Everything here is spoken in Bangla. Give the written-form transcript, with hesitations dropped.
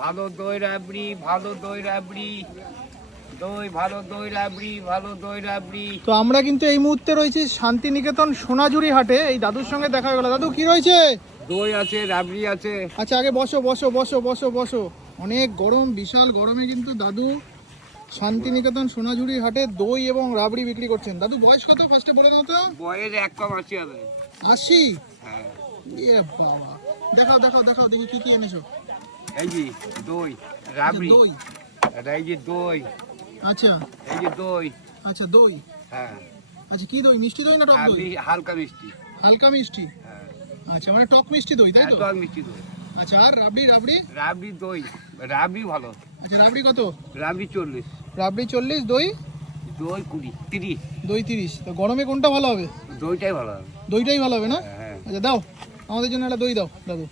ভালো দই রাবড়ি, ভালো দই রাবড়ি, দই ভালো দই রাবড়ি, ভালো দই রাবড়ি। তো আমরা কিন্তু এই মুহূর্তে রয়েছি শান্তিনিকেতন সোনাঝুরি হাটে। এই দাদুর সঙ্গে দেখা হয়ে গেল। দাদু কি রয়েছে? দই আছে, রাবড়ি আছে। আচ্ছা আগে বসো বসো বসো বসো বসো। অনেক গরম, বিশাল গরমে কিন্তু দাদু শান্তিনিকেতন সোনাঝুরি হাটে দই এবং রাবড়ি বিক্রি করছেন। দাদু বয়স কত ফার্স্টে বলে দাও তো? বয়ের এক কম 80 হবে। 80? হ্যাঁ। এ বাবা, দেখাও দেখাও দেখাও দেখি কি কি এনেছো। এই যে দই রাবড়ি, দই, এটা এই যে দই, আচ্ছা এই যে দই। আচ্ছা দই, হ্যাঁ, আচ্ছা কি দই, মিষ্টি দই না টক দই? হালকা মিষ্টি। হালকা মিষ্টি, হ্যাঁ, আচ্ছা মানে টক মিষ্টি দই তাই তো? টক মিষ্টি দই। আচ্ছা আর রাবড়ি? রাবড়ি রাবড়ি দই, রাবড়ি ভালো। আচ্ছা রাবড়ি কত? রাবড়ি 40, রাবড়ি 40, দই? দই 20, 30। দই 30। তো গরমে কোনটা ভালো হবে? দইটাই ভালো হবে। দইটাই ভালো হবে না? হ্যাঁ। আচ্ছা দাও, আমাদের জন্য একটা দই দাও দাদু।